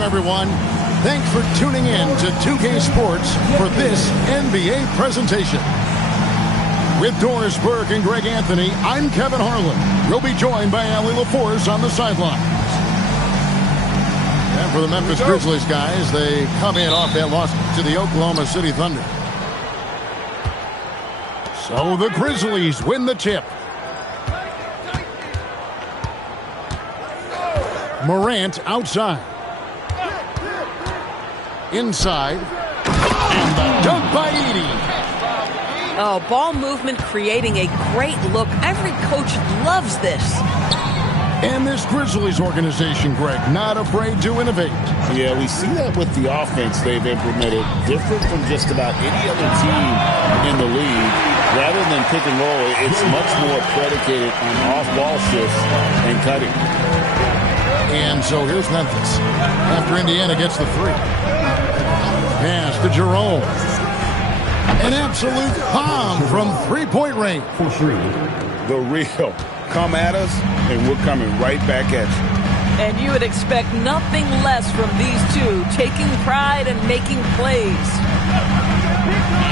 Welcome, everyone. Thanks for tuning in to 2K Sports for this NBA presentation. With Doris Burke and Greg Anthony, I'm Kevin Harlan. We'll be joined by Allie LaForce on the sidelines. And for the Memphis Grizzlies, guys, they come in off that loss to the Oklahoma City Thunder. So the Grizzlies win the tip. Morant outside. Inside. And the dunk by Edey. Oh, ball movement creating a great look. Every coach loves this. And this Grizzlies organization, Greg, not afraid to innovate. Yeah, we see that with the offense they've implemented. Different from just about any other team in the league. Rather than pick and roll, it's much more predicated on off-ball shifts and cutting. And so here's Memphis. After Indiana gets the three. Pass to Jerome. An absolute bomb from three-point range. The real. Come at us, and we're coming right back at you. And you would expect nothing less from these two, taking pride and making plays.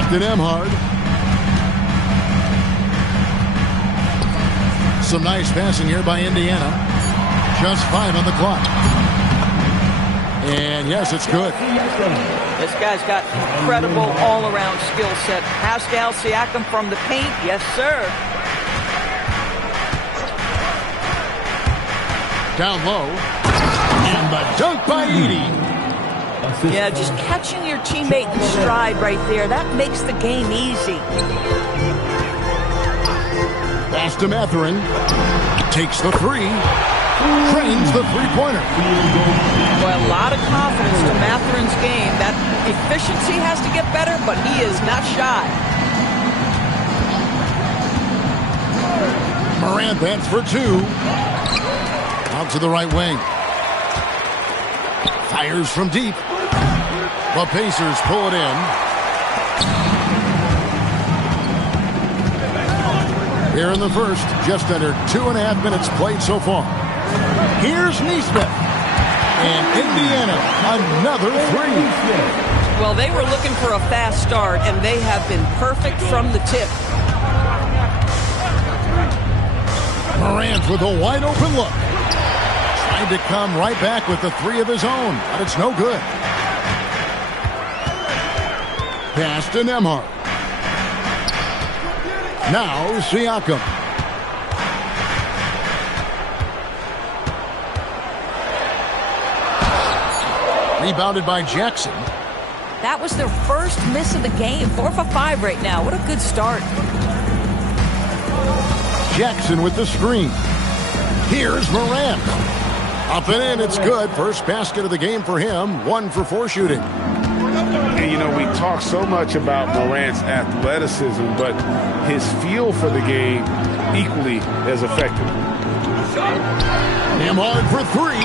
To Nemhard. Some nice passing here by Indiana. Just 5 on the clock. And yes, it's good. This guy's got incredible all-around skill set. Pascal Siakam from the paint. Yes, sir. Down low. And the dunk by Edey. Yeah, just catching your teammate in stride right there. That makes the game easy. Pass to Mathurin. Takes the three. Trains the three-pointer. Boy, a lot of confidence to Mathurin's game. That efficiency has to get better, but he is not shy. Morant bends for two. Out to the right wing. Fires from deep. The Pacers pull it in. Here in the first, just under 2.5 minutes played so far. Here's Nesmith. And Indiana, another three. Well, they were looking for a fast start, and they have been perfect from the tip. Morant with a wide open look. Trying to come right back with the three of his own, but it's no good. Pass to Nemhard. Now Siakam. Rebounded by Jackson. That was their first miss of the game. 4 for 5 right now. What a good start. Jackson with the screen. Here's Morant. Up and in, it's good. First basket of the game for him. 1 for 4 shooting. And, you know, we talk so much about Morant's athleticism, but his feel for the game equally as effective. Nemhard for three.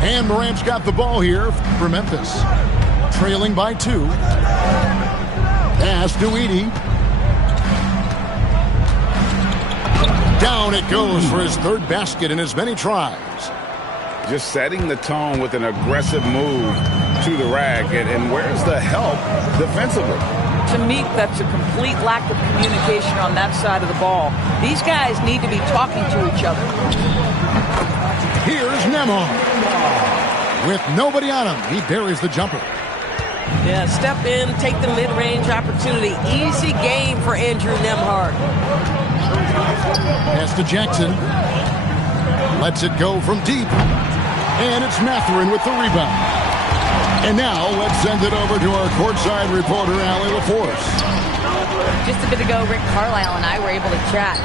And Morant's got the ball here for Memphis. Trailing by 2. Pass to Edey. Down it goes for his third basket in as many tries. Just setting the tone with an aggressive move to the rack. And where's the help defensively? To me, that's a complete lack of communication on that side of the ball. These guys need to be talking to each other. Here's Nemhard. With nobody on him, he buries the jumper. Yeah, step in, take the mid-range opportunity. Easy game for Andrew Nemhard. Pass to Jackson. Lets it go from deep. And it's Mathurin with the rebound. And now let's send it over to our courtside reporter, Allie LaForce. Just a bit ago, Rick Carlisle and I were able to chat.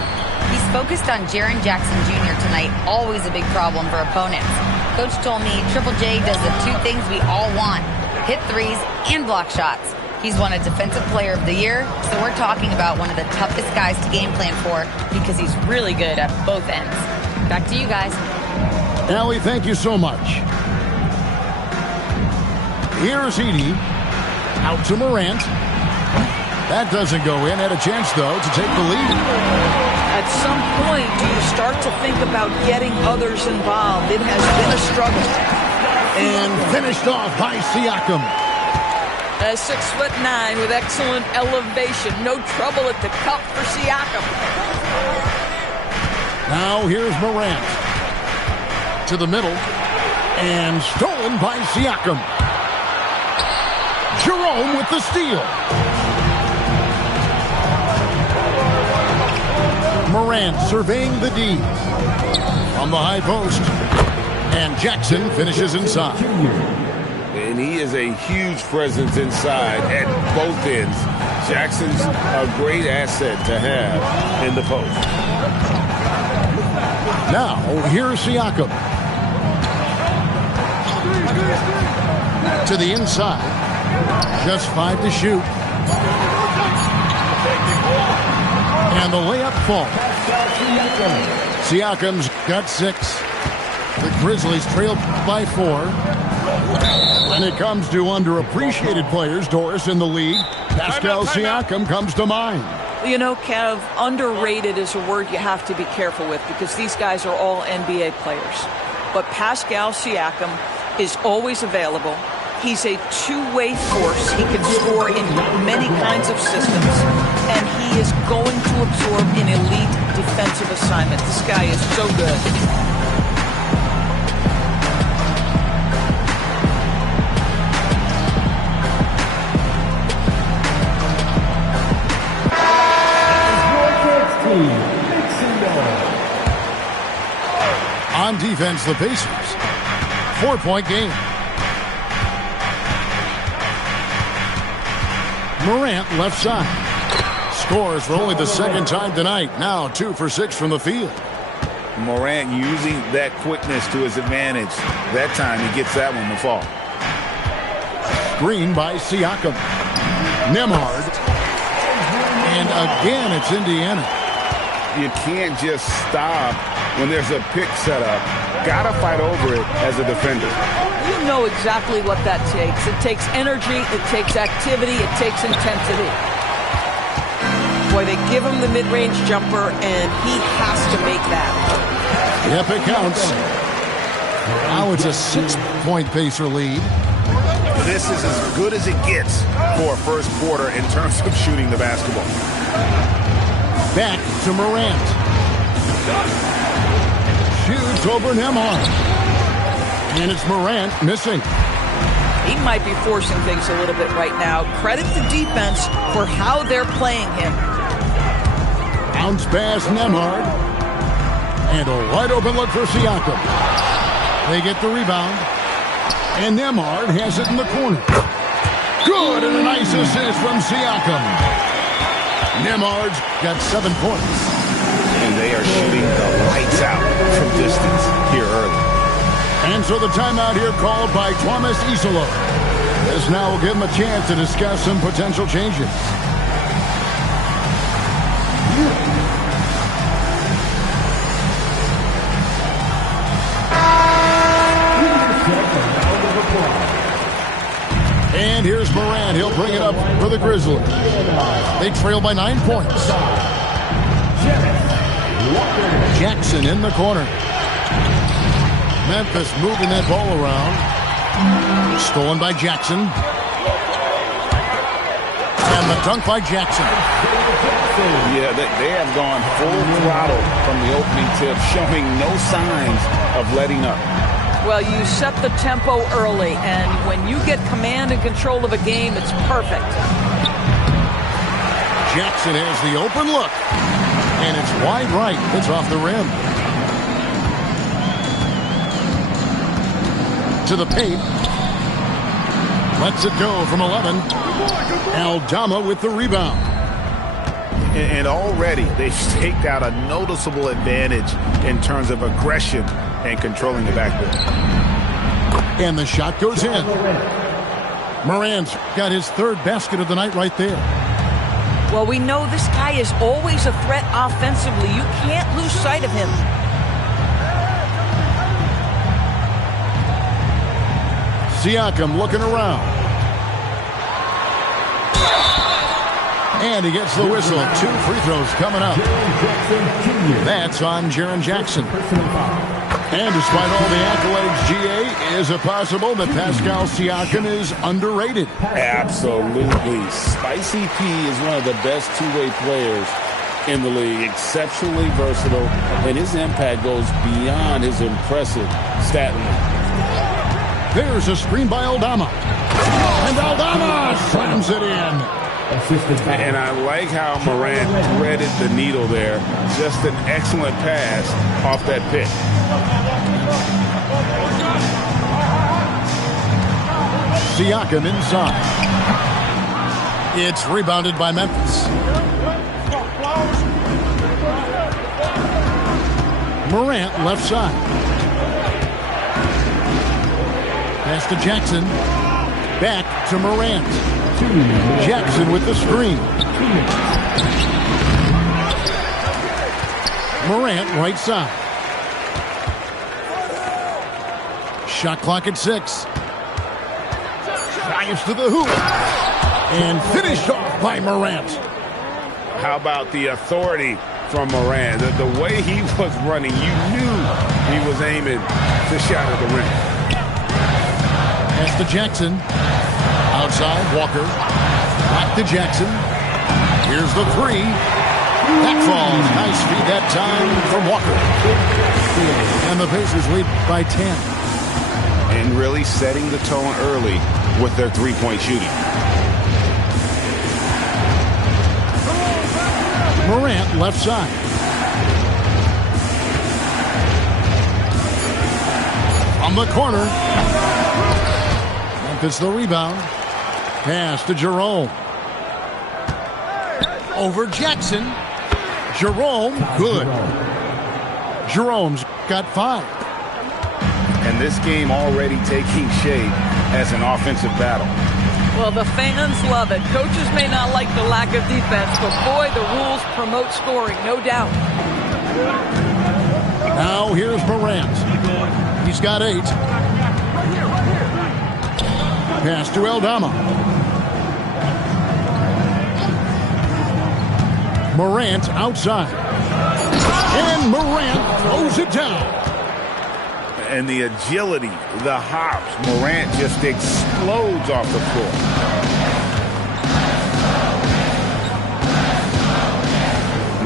He's focused on Jaren Jackson Jr. tonight, always a big problem for opponents. Coach told me Triple J does the two things we all want, hit threes and block shots. He's won a Defensive Player of the Year, so we're talking about one of the toughest guys to game plan for because he's really good at both ends. Back to you guys. Allie, thank you so much. Here's Edey. Out to Morant. That doesn't go in. Had a chance, though, to take the lead. At some point, do you start to think about getting others involved? It has been a struggle. And finished off by Siakam. 6'9" with excellent elevation. No trouble at the cup for Siakam. Now here's Morant. To the middle. And stolen by Siakam. Jerome with the steal. Morant surveying the D. On the high post. And Jackson finishes inside. And he is a huge presence inside at both ends. Jackson's a great asset to have in the post. Now, here's Siakam. To the inside. Just 5 to shoot. And the layup falls. Siakam's got 6. The Grizzlies trail by 4. When it comes to underappreciated players, Doris, in the league, Pascal Siakam comes to mind. You know, Kev, underrated is a word you have to be careful with because these guys are all NBA players. But Pascal Siakam is always available. He's a two-way force. He can score in many kinds of systems. And he is going to absorb an elite defensive assignment. This guy is so good. On defense, the Pacers. 4-point game. Morant left side. Scores for only the second time tonight. Now 2 for 6 from the field. Morant using that quickness to his advantage. That time he gets that one to fall. Screen by Siakam. Nembhard. And again, it's Indiana. You can't just stop when there's a pick set up. Gotta fight over it as a defender. You know exactly what that takes. It takes energy, it takes activity, it takes intensity. Boy, they give him the mid-range jumper, and he has to make that. Yep, it counts. Now it's a 6-point Pacer lead. This is as good as it gets for a first quarter in terms of shooting the basketball. Back to Morant. Shoots over Nembhard. And it's Morant missing. He might be forcing things a little bit right now. Credit the defense for how they're playing him. Bounce pass Nembhard. And a wide open look for Siakam. They get the rebound. And Nembhard has it in the corner. Good, and a nice assist from Siakam. Nembhard's got 7 points. And they are shooting the lights out from distance here early. And so the timeout here called by Thomas Isola. This now will give him a chance to discuss some potential changes. And here's Morant. He'll bring it up for the Grizzlies. They trail by 9 points. Jackson in the corner. Memphis moving that ball around. Stolen by Jackson. And the dunk by Jackson. Yeah, they have gone full throttle from the opening tip, showing no signs of letting up. Well, you set the tempo early, and when you get command and control of a game, it's perfect. Jackson has the open look. And it's wide right. It's off the rim. To the paint. Lets it go from 11. Aldama with the rebound. And already they've staked out a noticeable advantage in terms of aggression and controlling the backboard. And the shot goes in. Morant's got his 3rd basket of the night right there. Well, we know this guy is always a threat offensively. You can't lose sight of him. Siakam looking around. And he gets the whistle. 2 free throws coming up. That's on Jaren Jackson. And despite all the accolades, GA, is it possible that Pascal Siakam is underrated? Absolutely. Spicy P is one of the best two-way players in the league. Exceptionally versatile, and his impact goes beyond his impressive stat line. There's a screen by Aldama. And Aldama slams it in. And I like how Morant threaded the needle there. Just an excellent pass off that pick. Siakam inside. It's rebounded by Memphis. Morant left side. Pass to Jackson. Back to Morant. Jackson with the screen. Morant right side. Shot clock at 6. Drives to the hoop. And finished off by Morant. How about the authority from Morant? The way he was running, you knew he was aiming to shot at the rim. Pass to Jackson. Outside, Walker. Back to Jackson. Here's the 3. That falls. Nice feed that time from Walker. And the Pacers lead by 10. And really setting the tone early with their three-point shooting. Morant left side. From the corner. Memphis the rebound. Pass to Jerome. Over Jackson. Jerome, good. Jerome's got 5. And this game already taking shape as an offensive battle. Well, the fans love it. Coaches may not like the lack of defense, but boy, the rules promote scoring, no doubt. Now here's Morant. He's got 8. Pass to Aldama. Morant outside. And Morant throws it down. And the agility, the hops, Morant just explodes off the floor.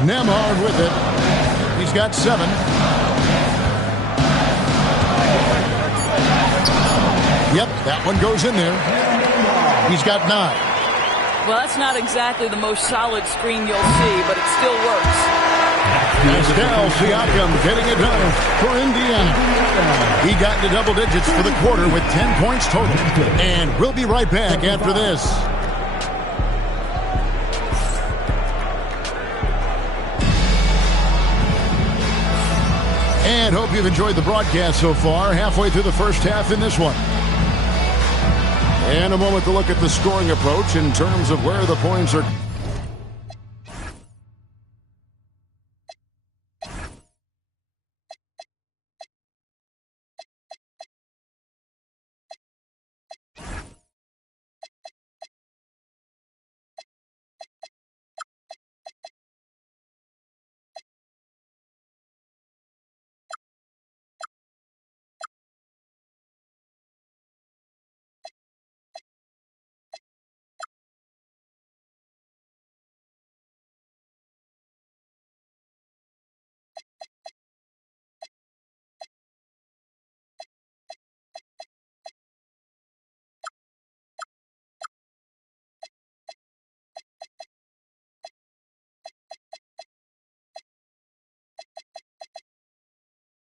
Nembhard with it. He's got 7. Yep, that one goes in there. He's got 9. Well, that's not exactly the most solid screen you'll see, but it still works. Pascal Siakam getting it done for Indiana. He got into double digits for the quarter with 10 points total. And we'll be right back after this. And hope you've enjoyed the broadcast so far. Halfway through the first half in this one. And a moment to look at the scoring approach in terms of where the points are.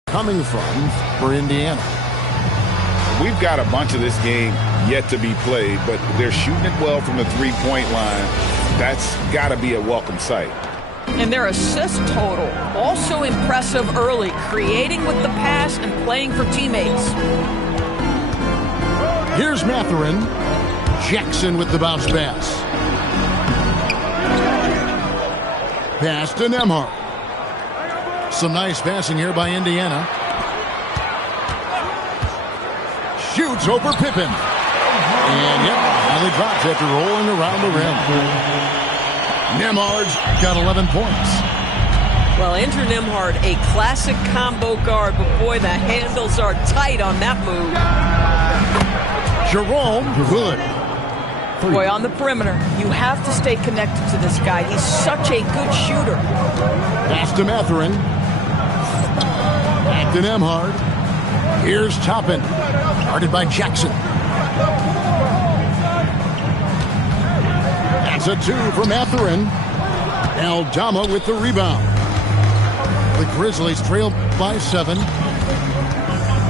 Coming from for Indiana. We've got a bunch of this game yet to be played, but they're shooting it well from the three-point line. That's got to be a welcome sight. And their assist total, also impressive early, creating with the pass and playing for teammates. Here's Mathurin. Jackson with the bounce pass. Pass to Nembhard. Some nice passing here by Indiana. Shoots over Pippen. And yep, finally drops after rolling around the rim. Nembhard's got 11 points. Well, Andrew Nembhard, a classic combo guard, but boy, the handles are tight on that move. Jerome, good. Boy, on the perimeter, you have to stay connected to this guy. He's such a good shooter. Pass to Mathurin. Back to Nembhard. Here's Toppin. Guarded by Jackson. That's a 2 for Mathurin. Aldama with the rebound. The Grizzlies trail by 7.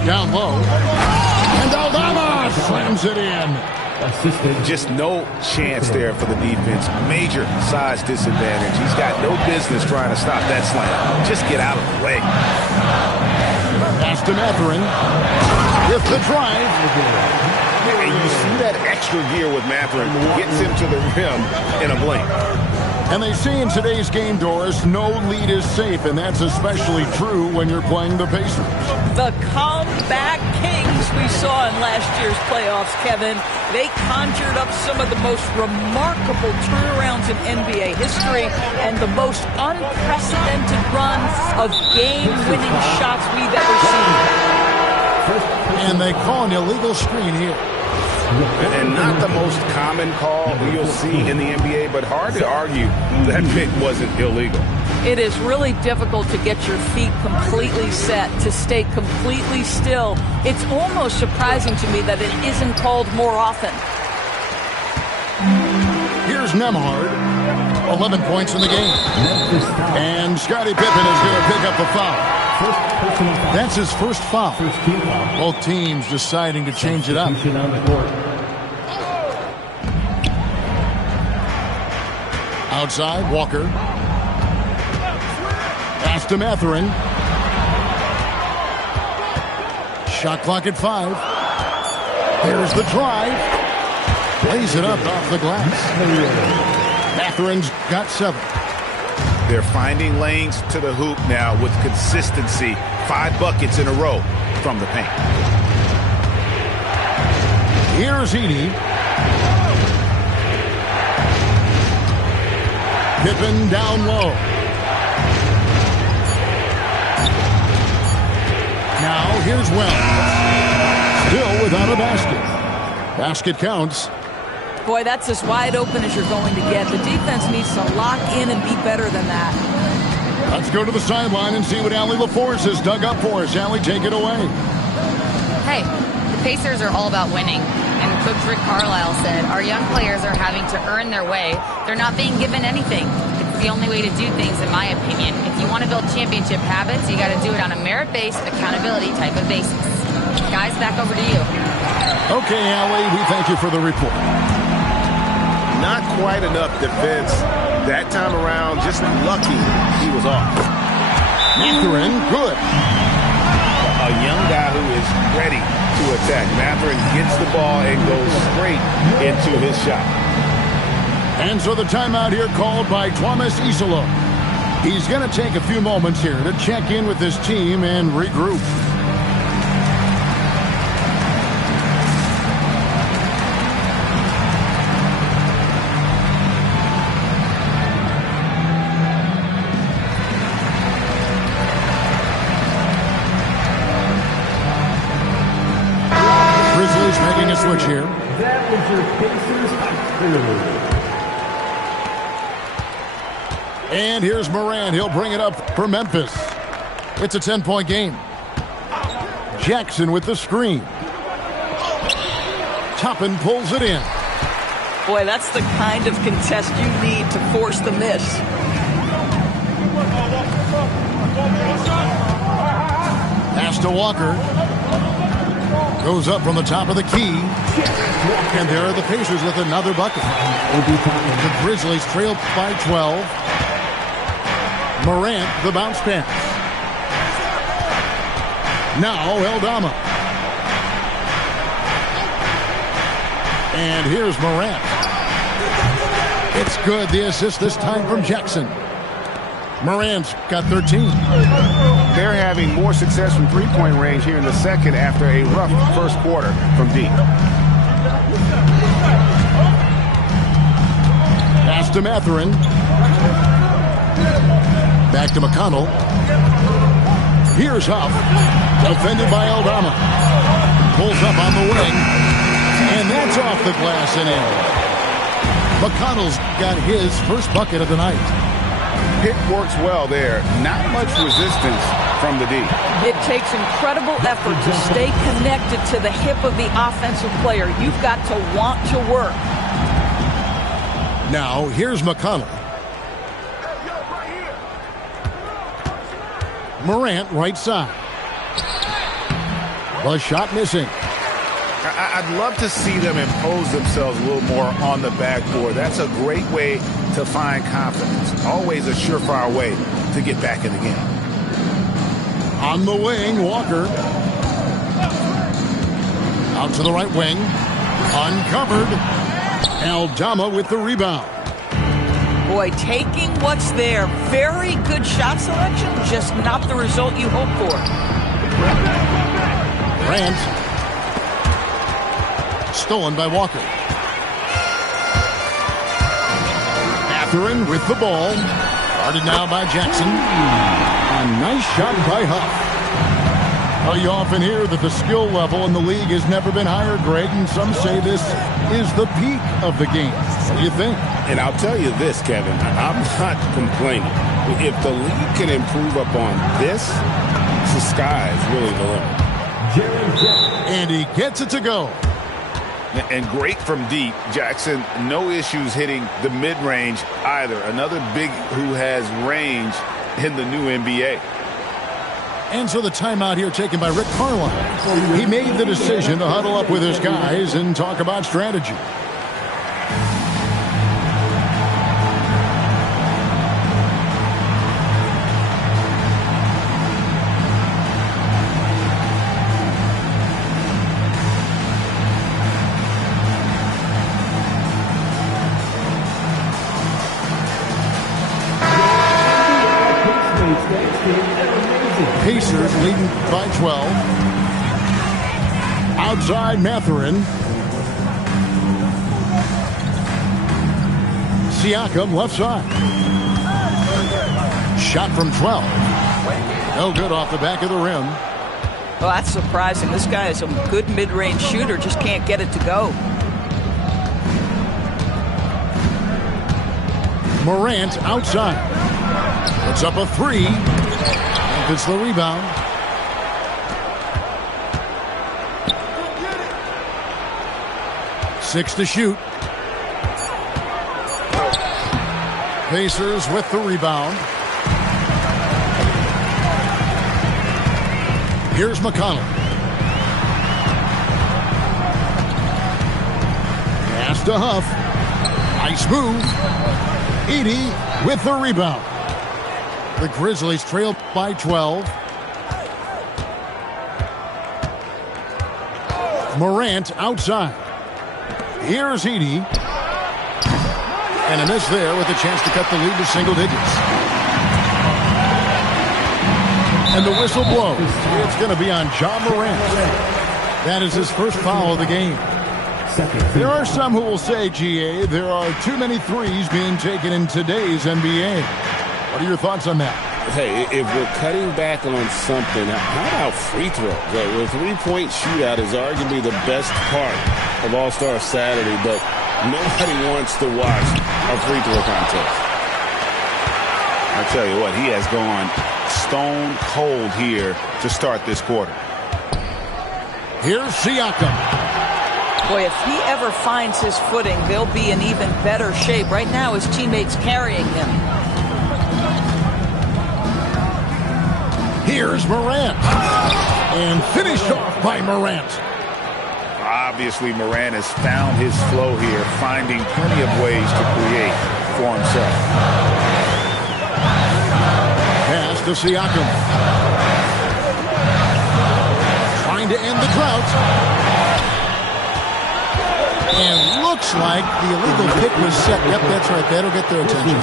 Down low. And Aldama slams it in. Just no chance there for the defense. Major size disadvantage. He's got no business trying to stop that slam. Just get out of the way. Pass to Mathurin. With the drive. And you see that extra gear with Mathurin. Gets him to the rim in a blink. And they say in today's game, Doris, no lead is safe, and that's especially true when you're playing the Pacers. The comeback kings we saw in last year's playoffs, Kevin. They conjured up some of the most remarkable turnarounds in NBA history and the most unprecedented run of game-winning shots we've ever seen. And they call an illegal screen here. And not the most common call you'll see in the NBA, but hard to argue that pick wasn't illegal. It is really difficult to get your feet completely set, to stay completely still. It's almost surprising to me that it isn't called more often. Here's Nembhard. 11 points in the game. And Scottie Pippen is going to pick up the foul. That's his first foul. Both teams deciding to change it up. Outside, Walker. Pass to Mathurin. Shot clock at 5. There's the drive. Plays it up off the glass. Mathurin's got 7. They're finding lanes to the hoop now with consistency. 5 buckets in a row from the paint. Here's Edey. Pippen down low. Now here's Wells. Still without a basket. Basket counts. Boy, that's as wide open as you're going to get. The defense needs to lock in and be better than that. Let's go to the sideline and see what Allie LaForce has dug up for us. Allie, take it away. Hey, the Pacers are all about winning. And Coach Rick Carlisle said, our young players are having to earn their way. They're not being given anything. It's the only way to do things, in my opinion. If you want to build championship habits, you got to do it on a merit-based, accountability type of basis. Guys, back over to you. Okay, Allie, we thank you for the report. Not quite enough defense that time around. Just lucky he was off. Mathurin, good. A young guy who is ready to attack. Mathurin gets the ball and goes straight into his shot. And so the timeout here called by Thomas Isola. He's going to take a few moments here to check in with his team and regroup. Making a switch here. That was your Pacers clearly. And here's Morant. He'll bring it up for Memphis. It's a 10-point game. Jackson with the screen. Toppin pulls it in. Boy, that's the kind of contest you need to force the miss. Pass to Walker. Goes up from the top of the key. And there are the Pacers with another bucket. The Grizzlies trail by 12. Morant, the bounce pass. Now Aldama. And here's Morant. It's good. The assist this time from Jackson. Morant's got 13. They're having more success from three-point range here in the second after a rough first quarter from deep. Pass to Mathurin. Back to McConnell. Here's Huff. Defended by Aldama. Pulls up on the wing. And that's off the glass and in. McConnell's got his first bucket of the night. Pick works well there. Not much resistance from the D. It takes incredible effort to stay connected to the hip of the offensive player. You've got to want to work. Now, here's McConnell. Morant, right side. The shot missing. I'd love to see them impose themselves a little more on the backboard. That's a great way to find confidence. Always a surefire way to get back in the game. On the wing, Walker. Out to the right wing. Uncovered. Aldama with the rebound. Boy, taking what's there. Very good shot selection, just not the result you hope for. Grant. Stolen by Walker. Catherine with the ball. Guarded now by Jackson. A nice shot by Huff. Well, you often hear that the skill level in the league has never been higher, Greg, and some say this is the peak of the game. What do you think? And I'll tell you this, Kevin, I'm not complaining. If the league can improve upon this, the sky is really the limit. And he gets it to go. And great from deep. Jackson, no issues hitting the mid-range either. Another big who has range in the new NBA. And so the timeout here taken by Rick Carlisle. He made the decision to huddle up with his guys and talk about strategy. Pacers leading by 12. Outside Mathurin. Siakam left side. Shot from 12. No good off the back of the rim. Well, that's surprising. This guy is a good mid-range shooter, just can't get it to go. Morant outside. Puts up a three. It's the rebound. Six to shoot. Pacers with the rebound. Here's McConnell. Pass to Huff. Nice move. Edey with the rebound. The Grizzlies trail by 12. Morant outside. Here's Edey. And a miss there with a chance to cut the lead to single digits. And the whistle blows. It's going to be on Ja Morant. That is his first foul of the game. There are some who will say, GA, there are too many threes being taken in today's NBA. What are your thoughts on that? Hey, if we're cutting back on something, how about free throws? The three-point shootout is arguably the best part of All-Star Saturday, but nobody wants to watch a free throw contest. I tell you what, he has gone stone cold here to start this quarter. Here's Siakam. Boy, if he ever finds his footing, they'll be in even better shape. Right now, his teammates carrying him. Here's Morant. And finished off by Morant. Obviously, Morant has found his flow here, finding plenty of ways to create for himself. Pass to Siakam. Trying to end the drought. And looks like the illegal pick was set. Yep, that's right. That'll get their attention.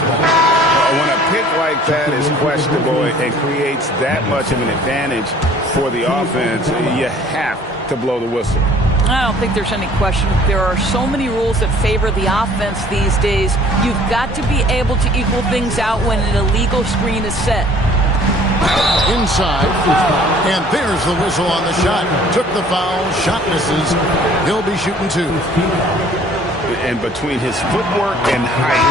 When a pick like that is questionable and creates that much of an advantage for the offense, you have to blow the whistle. I don't think there's any question. There are so many rules that favor the offense these days. You've got to be able to equal things out when an illegal screen is set. Inside, and there's the whistle on the shot. Took the foul, shot misses. He'll be shooting 2. And between his footwork and height,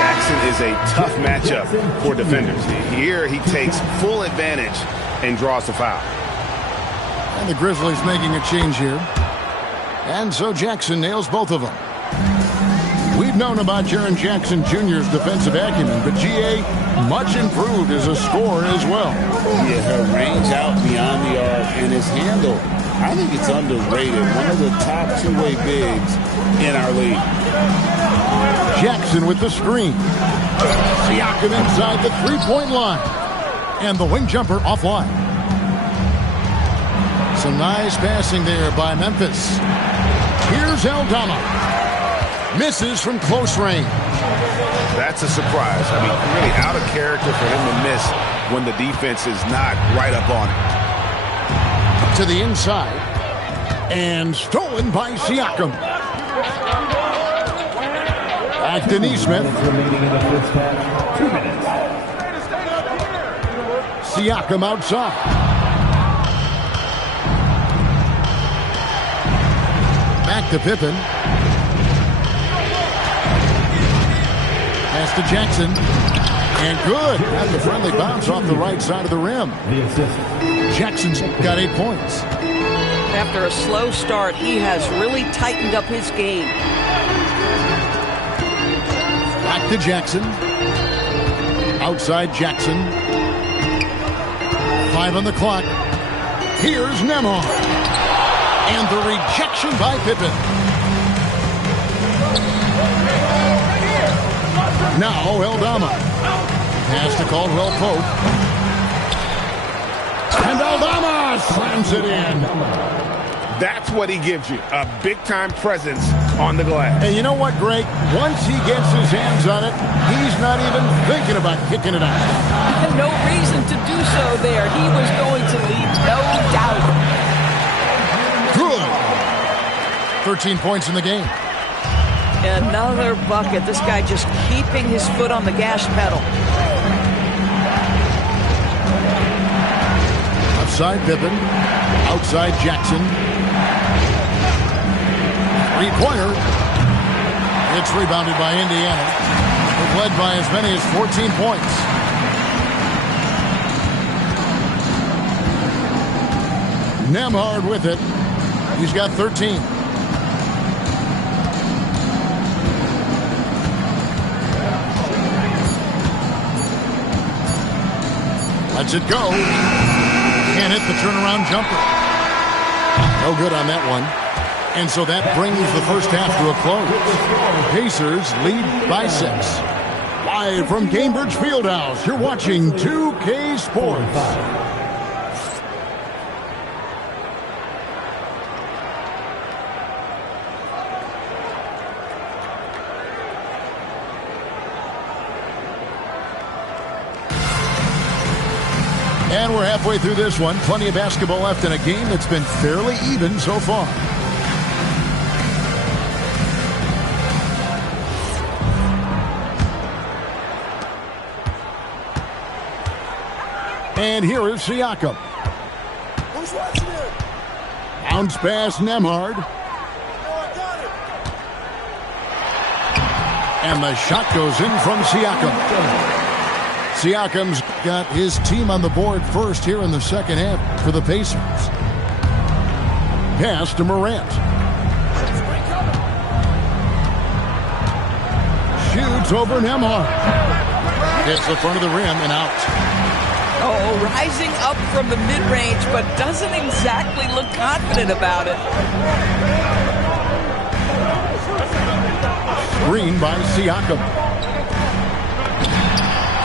Jackson is a tough matchup for defenders. Here he takes full advantage and draws the foul. And the Grizzlies making a change here. And so Jackson nails both of them. We've known about Jaren Jackson Jr.'s defensive acumen, but G.A. much improved as a scorer as well. Yeah, her range out beyond the arc and his handle, I think it's underrated. One of the top two-way bigs in our league. Jackson with the screen. Siakam inside the three-point line. And the wing jumper offline. Some nice passing there by Memphis. Here's Aldama. Misses from close range. That's a surprise. I mean, really out of character for him to miss when the defense is not right up on it. To the inside. And stolen by Siakam. Back to Neesmith. Remaining in the first half, 2 minutes. Siakam outside. Back to Pippen. Pass to Jackson. And good. That's a friendly bounce off the right side of the rim. The assist. Jackson's got 8 points. After a slow start, he has really tightened up his game. Back to Jackson. Outside Jackson. 5 on the clock. Here's Nembhard. And the rejection by Pippen. Now Aldama. Pass to Caldwell Pope. And Aldama slams it in. That's what he gives you, a big-time presence on the glass. And you know what, Greg? Once he gets his hands on it, he's not even thinking about kicking it out. No reason to do so there. He was going to lead, no doubt. Good. 13 points in the game. Another bucket. This guy just keeping his foot on the gas pedal. Outside Pippen. Outside Jackson. Three-pointer. It's rebounded by Indiana. They've led by as many as 14 points. Nembhard with it. He's got 13. Lets it go. Can't hit the turnaround jumper. No good on that one. And so that brings the first half to a close. Pacers lead by 6. Live from Cambridge Fieldhouse, you're watching 2K Sports. And we're halfway through this one. Plenty of basketball left in a game that's been fairly even so far. And here is Siakam. Who's watching it? Bounce pass, Nembhard. And the shot goes in from Siakam. Siakam's got his team on the board first here in the second half for the Pacers. Pass to Morant. Shoots over Nembhard. Hits the front of the rim and out. Oh, rising up from the mid-range, but doesn't exactly look confident about it. Screen by Siakam.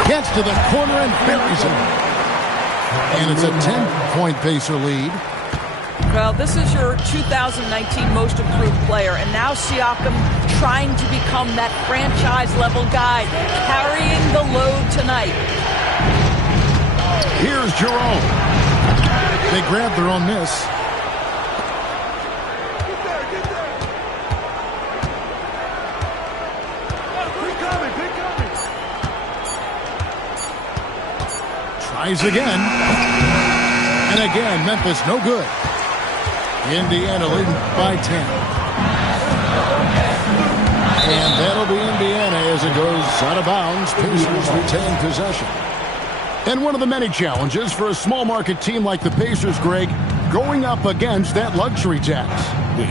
Gets to the corner and buries it. And it's a 10-point Pacer lead. Well, this is your 2019 most improved player, and now Siakam trying to become that franchise-level guy, carrying the load tonight. Here's Jerome. They grab their own miss. Tries again. And again, Memphis no good. Indiana leading by 10. And that'll be Indiana as it goes out of bounds. Pacers retain possession. And one of the many challenges for a small market team like the Pacers, Greg, going up against that luxury tax.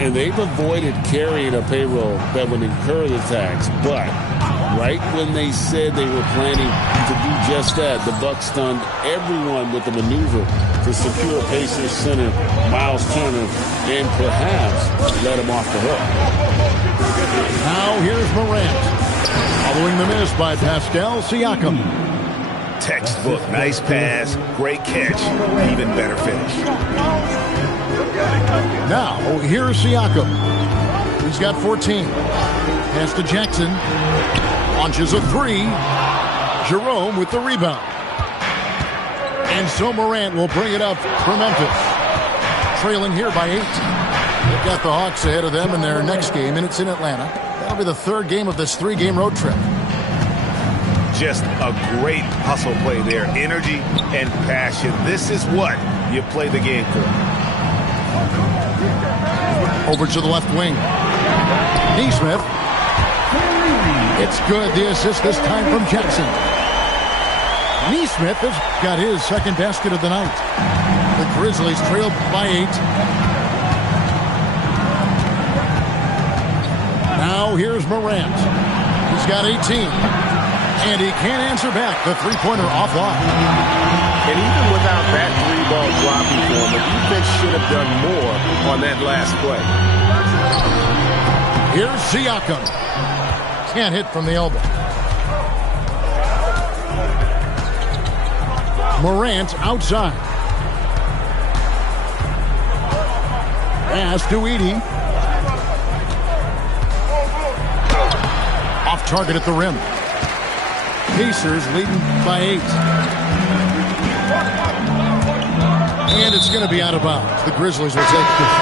And they've avoided carrying a payroll that would incur the tax. But right when they said they were planning to do just that, the Bucks stunned everyone with the maneuver to secure Pacers center Miles Turner and perhaps let him off the hook. Now here's Morant. Following the miss by Pascal Siakam. Textbook, nice pass, great catch, even better finish. Now, here's Siakam. He's got 14. Pass to Jackson. Launches a three. Jerome with the rebound. And so Morant will bring it up for Memphis. Trailing here by 8. They've got the Hawks ahead of them in their next game, and it's in Atlanta. That'll be the third game of this 3-game road trip. Just a great hustle play there. Energy and passion. This is what you play the game for. Over to the left wing. Neesmith. It's good. The assist this time from Jackson. Neesmith has got his second basket of the night. The Grizzlies trailed by 8. Now here's Morant. He's got 18. And he can't answer back. The three-pointer offline. And even without that three-ball dropping for him, the defense should have done more on that last play. Here's Siakam. Can't hit from the elbow. Morant outside. Pass to Edey. Off target at the rim. Pacers leading by 8. And it's going to be out of bounds. The Grizzlies will take this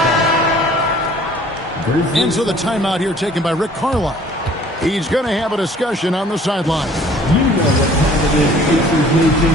ball. And so the timeout here taken by Rick Carlisle. He's going to have a discussion on the sideline. You know what time it is, Pacers Nation.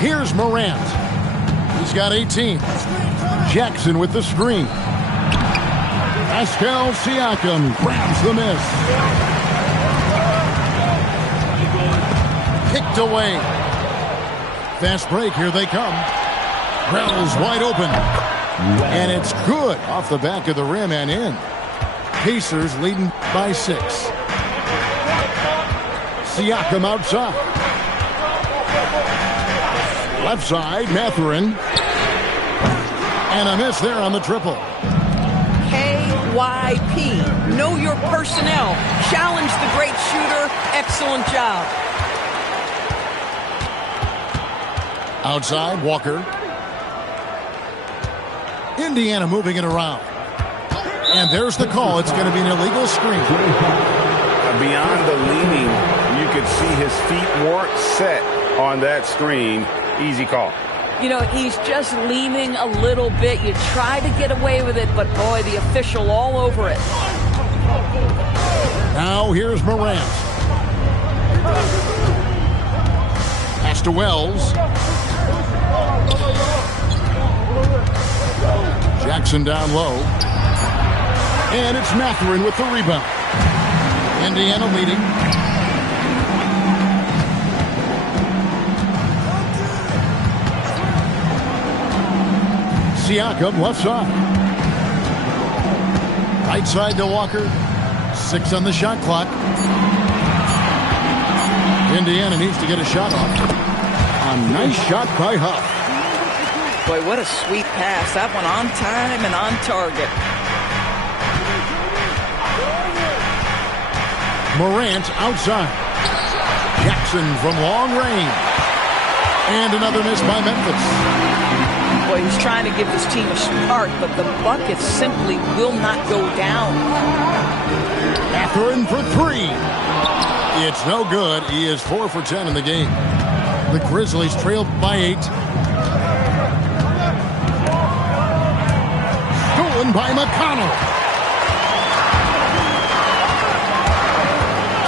Here's Morant. He's got 18. Jackson with the screen. Pascal Siakam grabs the miss. Kicked away. Fast break. Here they come. Wells wide open. And it's good off the back of the rim and in. Pacers leading by 6. Siakam outside. Left side, Mathurin. And a miss there on the triple. KYP. Know your personnel. Challenge the great shooter. Excellent job. Outside, Walker. Indiana moving it around. And there's the call. It's going to be an illegal screen. Beyond the leaning, you could see his feet weren't set on that screen. Easy call. You know, he's just leaning a little bit. You try to get away with it, but boy, the official all over it. Now here's Morant. Pass to Wells. Jackson down low. And it's Mathurin with the rebound. Indiana leading. Siakam left side. Right side to Walker. 6 on the shot clock. Indiana needs to get a shot off. A nice shot by Huff. Boy, what a sweet pass. That one on time and on target. Morant outside. Jackson from long range. And another miss by Memphis. Boy, he's trying to give this team a spark, but the buckets simply will not go down. Mathurin for three. It's no good. He is 4 for 10 in the game. The Grizzlies trail by 8. Stolen by McConnell.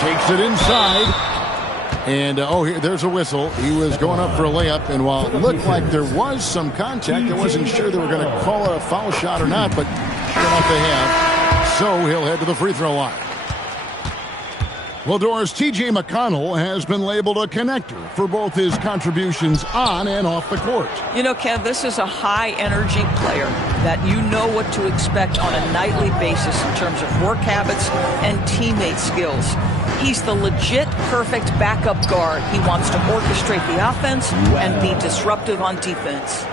Takes it inside. And, here, there's a whistle. He was going up for a layup, and while it looked like there was some contact, I wasn't sure they were going to call it a foul shot or not, but sure enough they have. So he'll head to the free throw line. Well, Doris, T.J. McConnell has been labeled a connector for both his contributions on and off the court. You know, Kev, this is a high-energy player that you know what to expect on a nightly basis in terms of work habits and teammate skills. He's the legit perfect backup guard. He wants to orchestrate the offense and be disruptive on defense.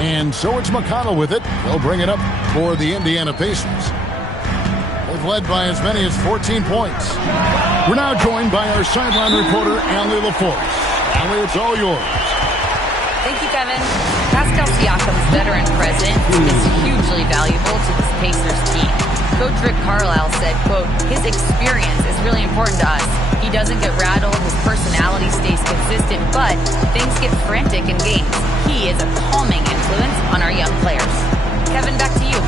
And so it's McConnell with it. They'll bring it up for the Indiana Pacers. They've led by as many as 14 points. We're now joined by our sideline reporter, Allie LaForce. Allie, it's all yours. Thank you, Kevin. Pascal Siakam's veteran presence is hugely valuable to this Pacers team. Coach Rick Carlisle said, quote, his experience is really important to us. He doesn't get rattled, his personality stays consistent, but things get frantic in games. He is a calming influence on our young players. Kevin, back to you.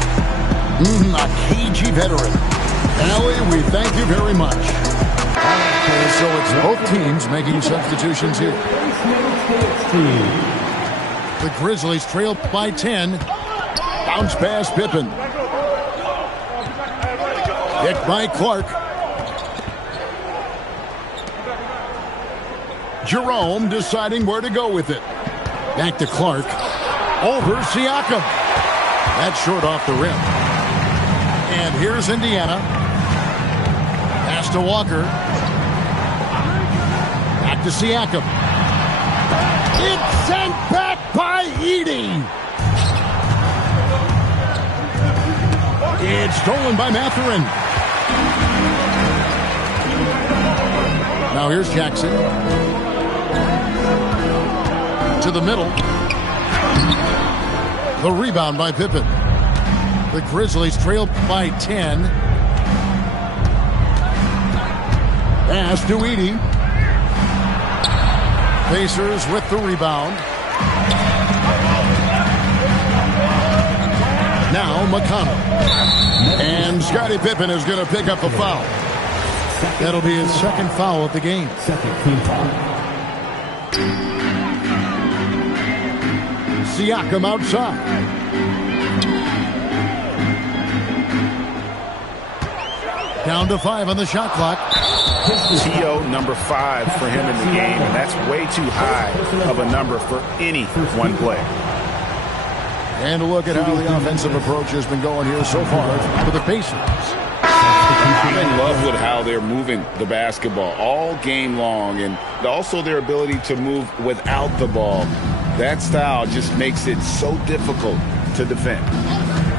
A cagey veteran. Allie, we thank you very much. Okay, so it's both teams making substitutions here. The Grizzlies trail by 10. Bounce pass Pippen. Picked by Clark. Jerome deciding where to go with it. Back to Clark. Over Siakam. That's short off the rim. And here's Indiana. Pass to Walker. Back to Siakam. It's sent back by Edey. It's stolen by Mathurin. Now here's Jackson. To the middle. The rebound by Pippen. The Grizzlies trail by 10. Pass to Edey. Pacers with the rebound. Now McConnell. And Scottie Pippen is going to pick up a foul. That'll be his second foul of the game. Second team foul. Siakam outside. Down to 5 on the shot clock. TO number 5 for him in the game, and that's way too high of a number for any one play. And a look at how the offensive approach has been going here so far for the Pacers. I'm in love with how they're moving the basketball all game long, and also their ability to move without the ball. That style just makes it so difficult to defend.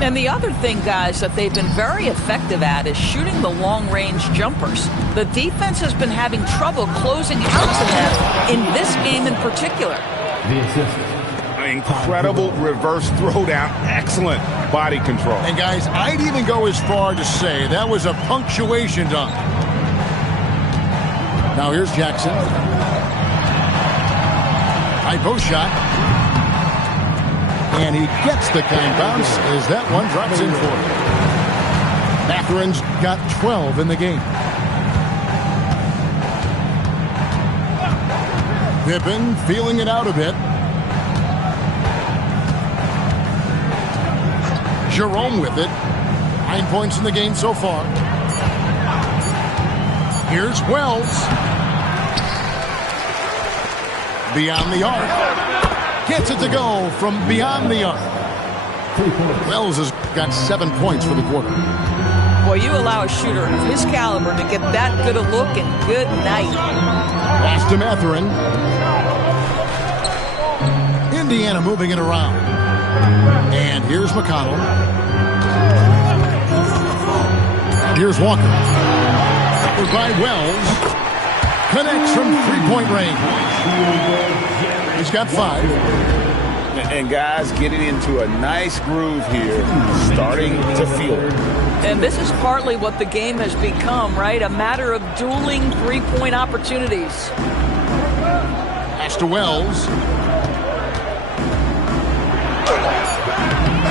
And the other thing, guys, that they've been very effective at is shooting the long-range jumpers. The defense has been having trouble closing out to them in this game in particular. The assist. Incredible reverse throwdown. Excellent body control. And, guys, I'd even go as far to say that was a punctuation dunk. Now here's Jackson. High post shot. And he gets the kind bounce as that one drops in for him. Mathurin's got 12 in the game. Pippen feeling it out a bit. Jerome with it. 9 points in the game so far. Here's Wells. Beyond the arc. Gets it to go from beyond the arc. Wells has got 7 points for the quarter. Boy, you allow a shooter of his caliber to get that good a look, and good night. Pass to Mathurin. Indiana moving it around. And here's McConnell. Here's Walker. Covered by Wells. Connects from three-point range. He's got 5. And guys getting into a nice groove here, starting to feel it. And this is partly what the game has become, right? A matter of dueling three-point opportunities. Pass to Wells.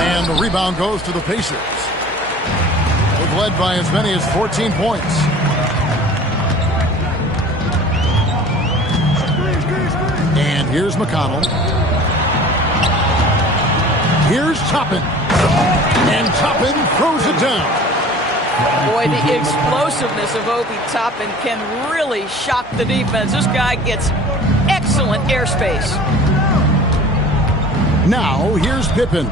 And the rebound goes to the Pacers. They've led by as many as 14 points. And here's McConnell. Here's Toppin. And Toppin throws it down. Boy, the explosiveness of Obi Toppin can really shock the defense. This guy gets excellent airspace. Now, here's Pippen.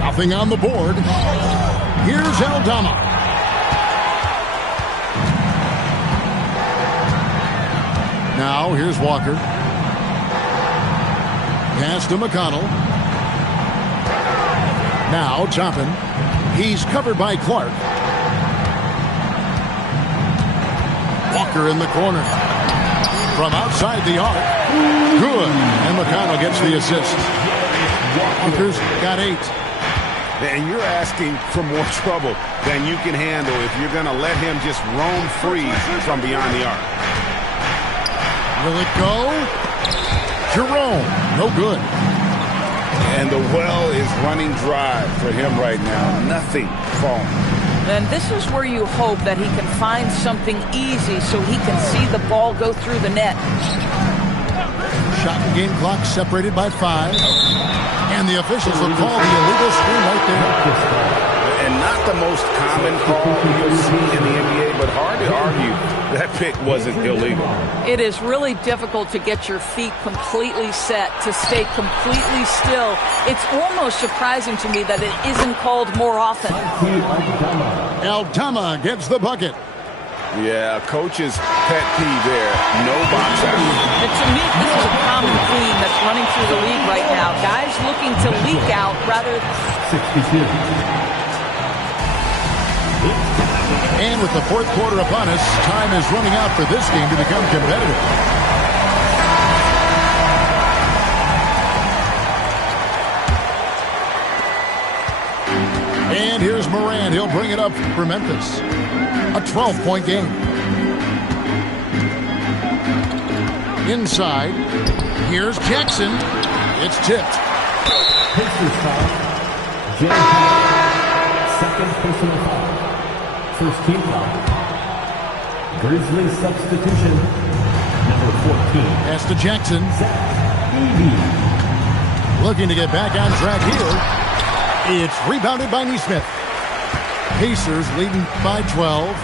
Nothing on the board. Here's Aldama. Now, here's Walker. Pass to McConnell. Now, Toppin. He's covered by Clark. Walker in the corner. From outside the arc. Good. And McConnell gets the assist. Walker's got 8. And you're asking for more trouble than you can handle if you're going to let him just roam free from beyond the arc. Will it go? Jerome. No good. And the well is running dry for him right now. Nothing falling. And this is where you hope that he can find something easy so he can see the ball go through the net. Shot and game clock separated by 5. And the officials will call the illegal screen right there. And not the most common call you'll see in the NBA, but hard to argue that pick wasn't illegal. It is really difficult to get your feet completely set, to stay completely still. It's almost surprising to me that it isn't called more often. Aldama gets the bucket. Yeah, coach's pet peeve there. No box out. And to me, this is a common theme that's running through the league right now. Guys looking to leak out rather... 62. And with the fourth quarter upon us, time is running out for this game to become competitive. And here's Moran. He'll bring it up for Memphis. A 12-point game. Inside. Here's Jackson. It's tipped. Pacers foul. Jam second personal foul. First team foul. Grizzlies substitution. Number 14. Pass to Jackson. Looking to get back on track here. It's rebounded by Nesmith. Pacers leading by 12.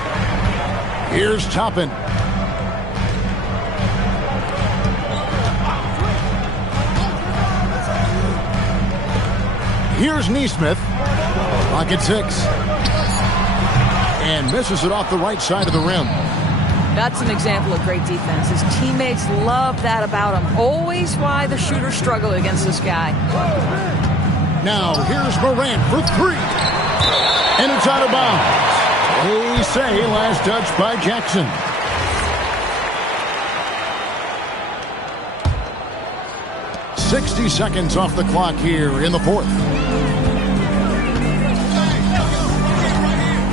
Here's Toppin. Here's Nesmith. Pocket 6. And misses it off the right side of the rim. That's an example of great defense. His teammates love that about him. Always why the shooters struggle against this guy. Now, here's Morant for 3. And it's out of bounds. They say last touch by Jackson. .60 seconds off the clock here in the fourth.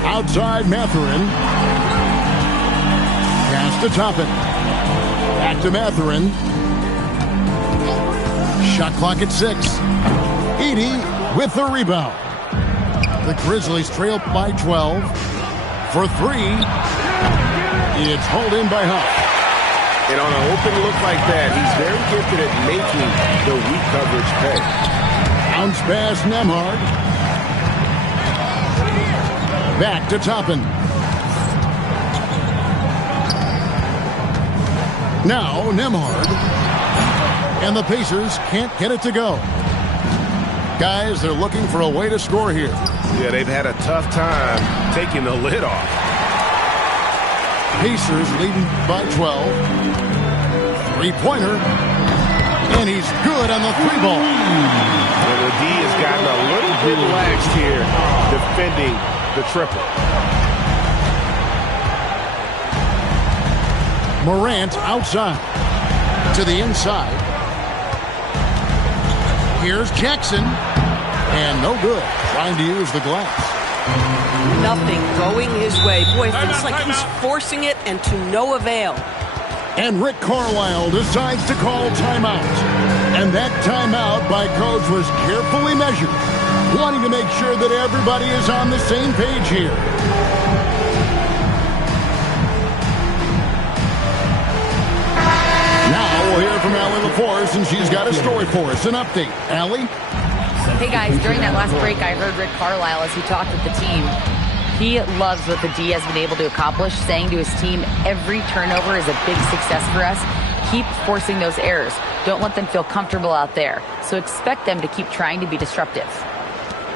Outside Mathurin. Pass to Toppin. Back to Mathurin. Shot clock at 6. Edey with the rebound. The Grizzlies trail by 12. For 3. It's hauled in by Huff. And on an open look like that, he's very gifted at making the weak coverage pay. Bounce pass Nembhard. Back to Toppin. Now Nembhard. And the Pacers can't get it to go. Guys, they're looking for a way to score here. Yeah, they've had a tough time taking the lid off. Pacers leading by 12. Three-pointer. And he's good on the 3-ball. Well, the D has gotten a little bit laxed here defending the triple. Morant outside. To the inside. Here's Jackson. And no good. Trying to use the glass. Nothing going his way. Boy, it feels like he's forcing it and to no avail. And Rick Carlisle decides to call timeout. And that timeout by Coach was carefully measured, wanting to make sure that everybody is on the same page here. Now we'll hear from Allie LaForce, and she's got a story for us. An update. Allie? Hey guys, during that last break, I heard Rick Carlisle as he talked with the team. He loves what the D has been able to accomplish, saying to his team, every turnover is a big success for us. Keep forcing those errors. Don't let them feel comfortable out there. So expect them to keep trying to be disruptive.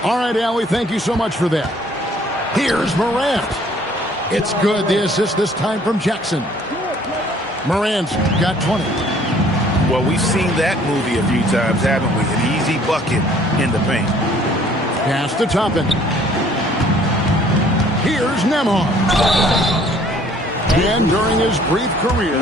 All right, Allie, thank you so much for that. Here's Morant. It's good, the assist this time from Jackson. Morant's got 20. Well, we've seen that movie a few times, haven't we? An easy bucket in the paint. Pass to Toppin. Here's Nembhard. And during his brief career,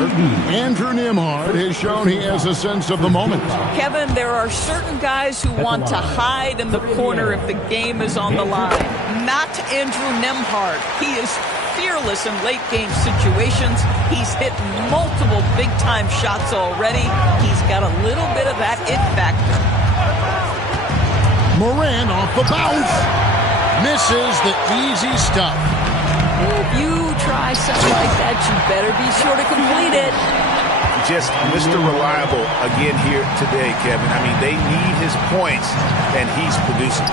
Andrew Nembhard has shown he has a sense of the moment. Kevin, there are certain guys who want to hide in the corner if the game is on the line. Not Andrew Nembhard. He is fearless in late-game situations. He's hit multiple big-time shots already. He's got a little bit of that it factor. Morant off the bounce. Misses the easy stuff. If you try something like that, you better be sure to complete it. Just Mr. Reliable again here today, Kevin. I mean, they need his points, and he's producing.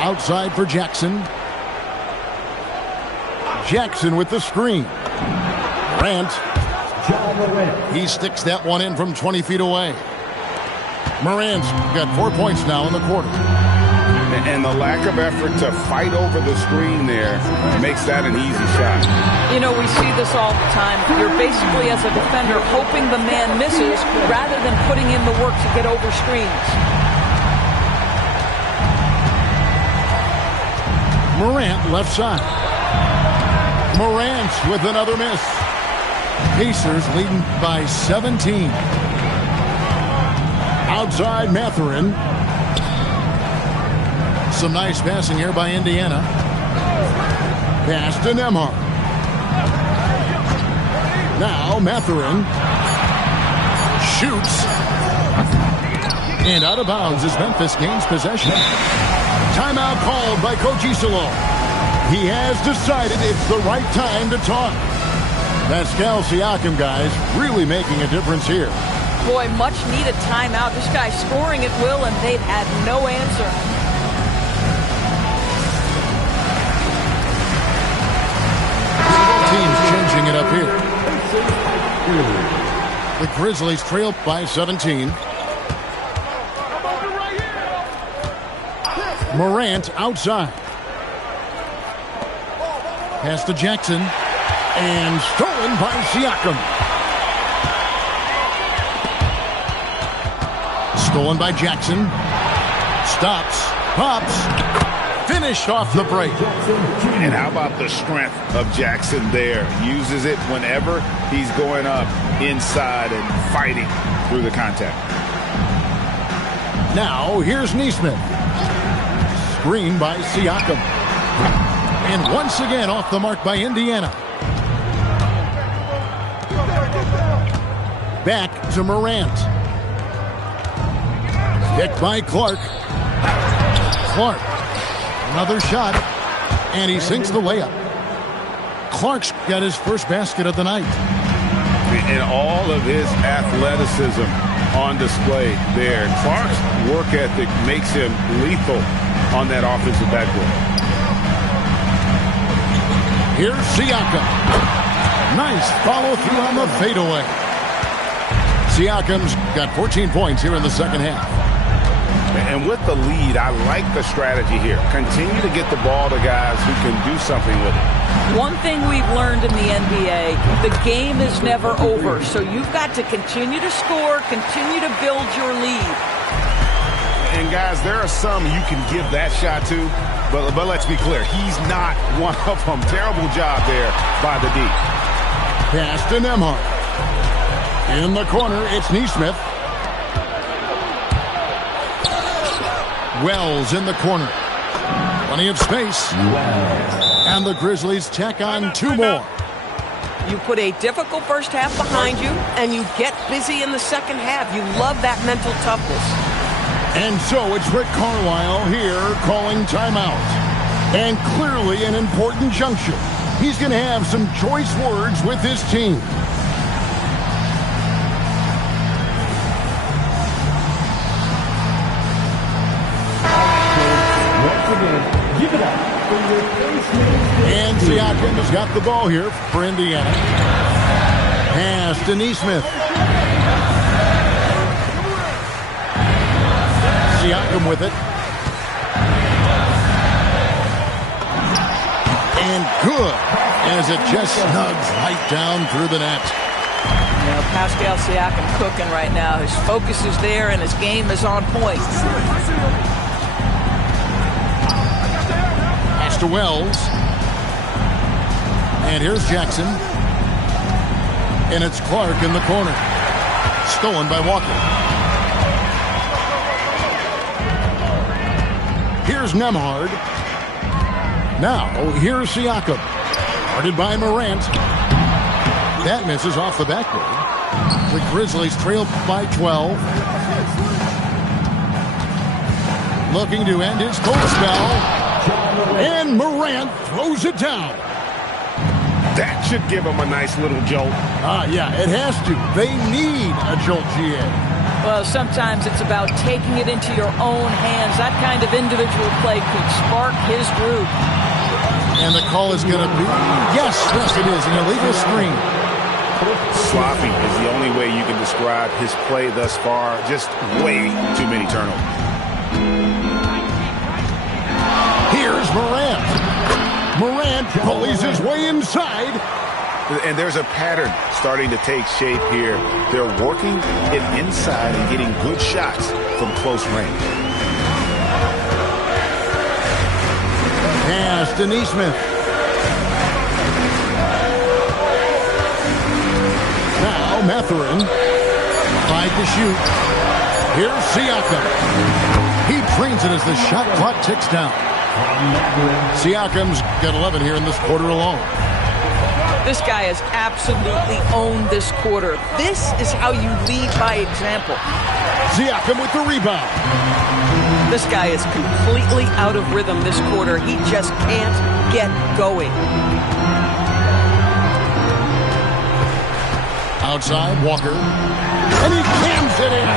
Outside for Jackson. Jackson with the screen. Morant. He sticks that one in from 20 feet away. Morant's got 4 points now in the quarter. And the lack of effort to fight over the screen there makes that an easy shot. You know, we see this all the time. You're basically, as a defender, hoping the man misses rather than putting in the work to get over screens. Morant left side. Morant with another miss. Pacers leading by 17. Outside Mathurin. Some nice passing here by Indiana. Pass to Nembhard. Now Mathurin shoots. And out of bounds as Memphis gains possession. Timeout called by Coach Isolo. He has decided it's the right time to talk. Pascal Siakam, guys, really making a difference here. Boy, much needed timeout. This guy's scoring at will, and they've had no answer. Teams changing it up here. The Grizzlies trail by 17. Morant outside. Pass to Jackson. And stolen by Siakam. Stolen by Jackson. Stops. Pops. Finished off the break. And how about the strength of Jackson there? Uses it whenever he's going up inside and fighting through the contact. Now, here's Nesmith. Screen by Siakam. And once again off the mark by Indiana. Back to Morant. Picked by Clark. Clark. Another shot. And he sinks the layup. Clark's got his first basket of the night. And all of his athleticism on display there. Clark's work ethic makes him lethal on that offensive backboard. Here's Siakam. Nice follow through on the fadeaway. Siakam's got 14 points here in the second half. And with the lead, I like the strategy here. Continue to get the ball to guys who can do something with it. One thing we've learned in the NBA, the game is never over. So you've got to continue to score, continue to build your lead. And guys, there are some you can give that shot to, but let's be clear, he's not one of them. Terrible job there by the D. Pass to Nemhard. In the corner, it's Neesmith. Wells in the corner. Plenty of space. And the Grizzlies tack on 2 more. You put a difficult first half behind you, and you get busy in the second half. You love that mental toughness. And so it's Rick Carlisle here calling timeout. And clearly an important juncture. He's going to have some choice words with his team. Once again, give it up for your first name. And Siakam has got the ball here for Indiana. Pass to Neesmith. Siakam with it. And good, as it just snugs right down through the net. You know, Pascal Siakam cooking right now. His focus is there, and his game is on point. Pass to Wells. And here's Jackson. And it's Clark in the corner. Stolen by Walker. Here's Nemhard. Now, here's Siakam. Guarded by Morant. That misses off the backboard. The Grizzlies trail by 12. Looking to end his cold spell. And Morant throws it down. That should give him a nice little jolt. Yeah, it has to. They need a jolt, GA. Well, sometimes it's about taking it into your own hands. That kind of individual play could spark his group. And the call is going to be, yes, it is, an illegal screen. Sloppy is the only way you can describe his play thus far. Just way too many turnovers. Here's Morant. Morant pulleys his way inside. And there's a pattern starting to take shape here. They're working it inside and getting good shots from close range. Pass to Neesmith. Now Mathurin. Tried to shoot. Here's Siakam. He drains it as the shot clock ticks down. Siakam's got 11 here in this quarter alone. This guy has absolutely owned this quarter. This is how you lead by example. Siakam with the rebound. This guy is completely out of rhythm this quarter. He just can't get going. Outside, Walker. And he cams it in.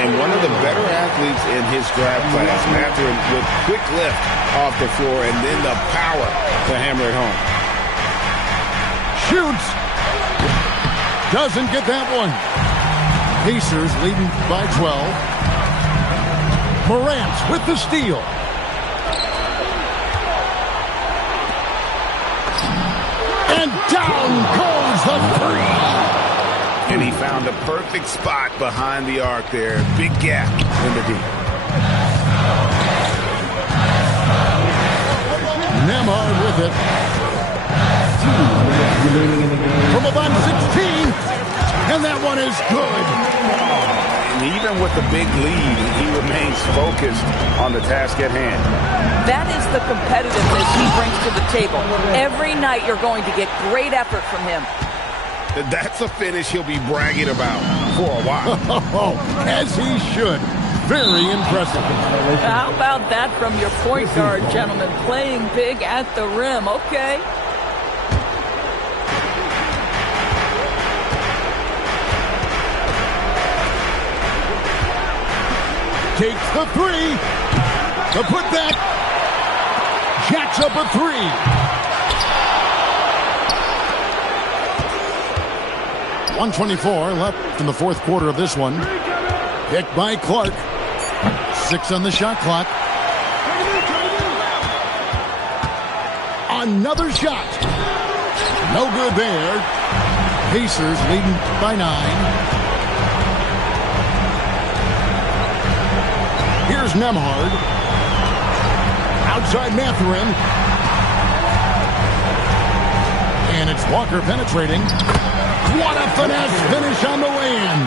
And one of the better athletes in his draft class, Mathurin, with quick lift off the floor and then the power to hammer it home. Shoots. Doesn't get that one. Pacers leading by 12. Morant with the steal. And down goes the three. And he found a perfect spot behind the arc there. Big gap in the deep. Nemhard with it. From about 16. And that one is good. And even with the big lead, he remains focused on the task at hand. That is the competitiveness he brings to the table. Every night you're going to get great effort from him. That's a finish he'll be bragging about for a while. As he should. Very impressive. How about that from your point guard, gentlemen? Playing big at the rim. Okay. Takes the three. To put that. Jacks up a three. 1:24 left in the fourth quarter of this one. Picked by Clark. 6 on the shot clock. Another shot. No good there. Pacers leading by 9. Nembhard. Outside Mathurin. And it's Walker penetrating. What a finesse finish on the way-in.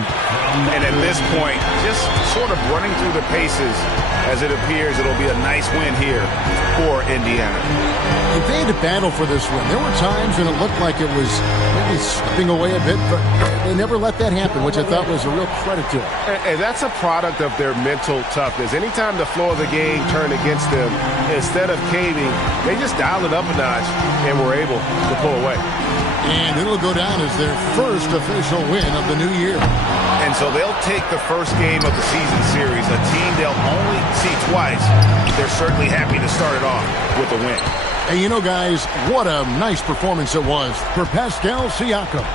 And at this point, just sort of running through the paces as it appears it'll be a nice win here for Indiana. If they had to battle for this win, there were times when it looked like it was maybe slipping away a bit, but they never let that happen, which I thought was a real credit to them. And that's a product of their mental toughness. Anytime the flow of the game turned against them, instead of caving, they just dialed it up a notch and were able to pull away. And it'll go down as their first official win of the new year. And so they'll take the first game of the season series, a team they'll only see twice. They're certainly happy to start it off with a win. And you know, guys, what a nice performance it was for Pascal Siakam.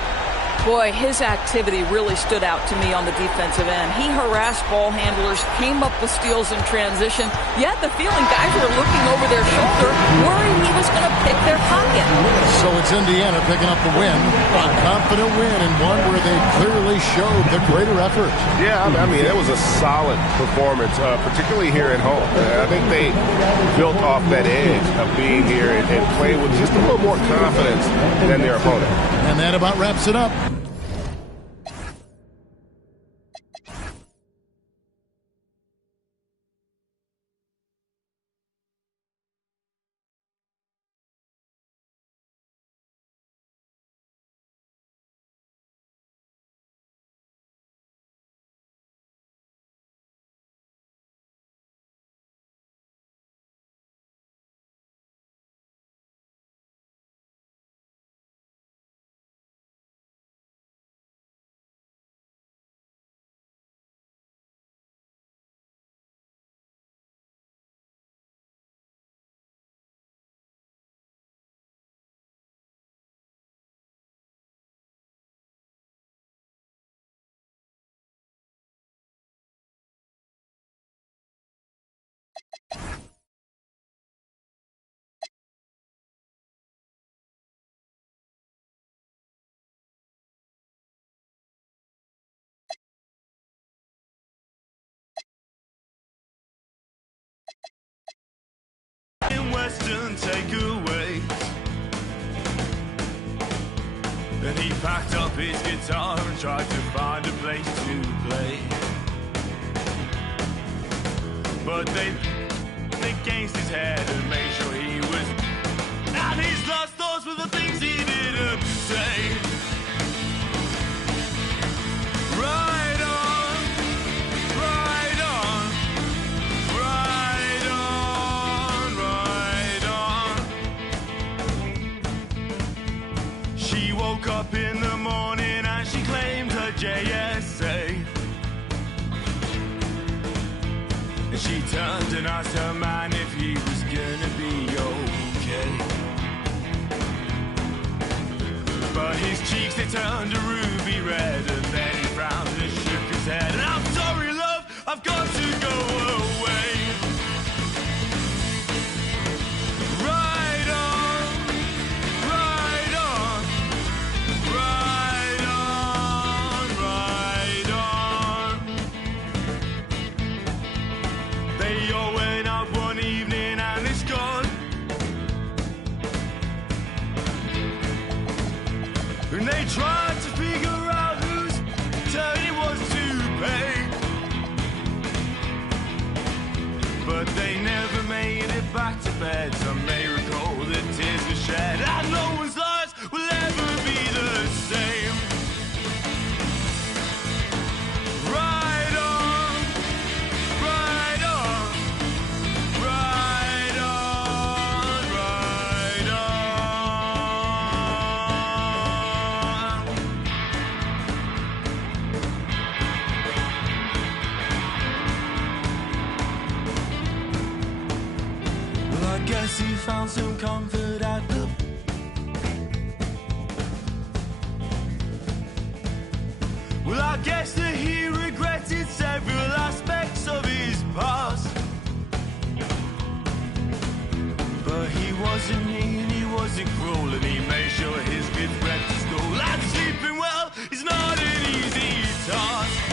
Boy, his activity really stood out to me on the defensive end. He harassed ball handlers, came up with steals in transition. You had the feeling guys were looking over their shoulder, worried he was going to pick their pocket. So it's Indiana picking up the win. A confident win, and one where they clearly showed the greater effort. Yeah, I mean, it was a solid performance, particularly here at home. I think they built off that edge of being here and played with just a little more confidence than their opponent. And that about wraps it up. Western takeaways. Then he packed up his guitar and tried to find a place to play. But they against his head and made sure he was. And his last thoughts were the things he didn't say. Right on, right on, right on, right on. She woke up in the morning and she claimed her JSA. And she turned and asked her man if he was gonna be okay. But his cheeks, they turned a ruby red, and then he frowned and shook his head. And I'm sorry, love, I've got to go away. Right on, right on, right on, right on. They all went out one evening and it's gone. And they tried to figure out whose turn it was to pay. But they never made it back to bed. Some may recall that tears were shed, and no one's lives will ever be the same. Right on, right on, right on, right on. Well, I guess he found some comfort at the. Well, I guess that he regretted several aspects of his past. But he wasn't mean, he wasn't cruel, and he made sure his kids went to school. And sleeping well is not an easy task.